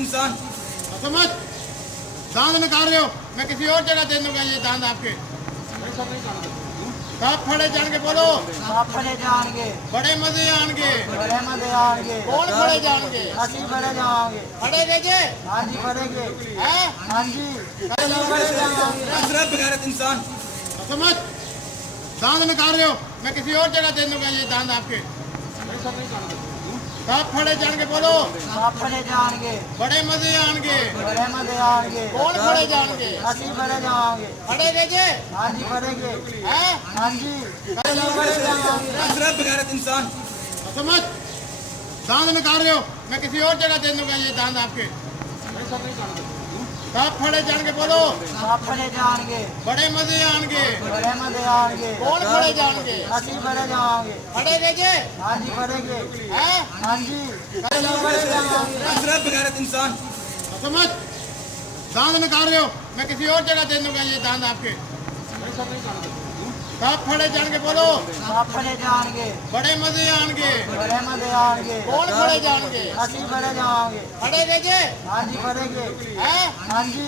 इंसान। समझ दांत निकाल रहे हो, मैं किसी और जगह दे दूंगा ये दांत आपके। सब फड़े जान के बोलो, सब फड़े जाएंगे, बड़े मजे आएंगे। बड़े मजे आएंगे। कौन फड़े जाएंगे? ਅਸੀਂ फड़े जाएंगे। फड़ेगे जे हाँ जी फड़ेंगे। हैं? हाँ जी फड़े जाएंगे। असरफ बगैरत इंसान। समझ दांत निकाल रहे हो, मैं किसी और जगह दे दूंगा ये दांत आपके। सब फड़े जान के बोलो, सब फड़े जाएंगे, बड़े मजे आएंगे। बड़े मजे आएंगे। कौन फड़े जाएंगे? ਅਸੀਂ फड़े जाएंगे। फड़ेगे जे हाँ जी फड़ेंगे। हैं? हाँ जी फड़े जाएंगे। असरफ बगैरत इंसान। समझ दांत निकाल रहे हो, मैं किसी और जगह दे दूंगा ये दांत आपके। सब फड़े जान के बोलो, सब फड़े जाएंगे, बड़े मजे आएंगे। बड़े मजे आएंगे। कौन फड़े जाएंगे? ਅਸੀਂ फड़े जाएंगे। फड़ेगे जे हाँ जी फड़ेंगे। हैं? हाँ जी फड़े जाएंगे। असरफ बगैरत इंसान। समझ दांत निकाल रहे हो, मैं किसी और जगह दे दूंगा ये दांत आपके। सब फड़े जान के बोलो, सब फड़े जाएंगे, बड़े मजे आएंगे। बड़े मजे आएंगे। कौन फड़े जाएंगे? ਅਸੀਂ फड़े जाएंगे। फड़ेगे जे हाँ जी फड़ेंगे। हैं? हाँ जी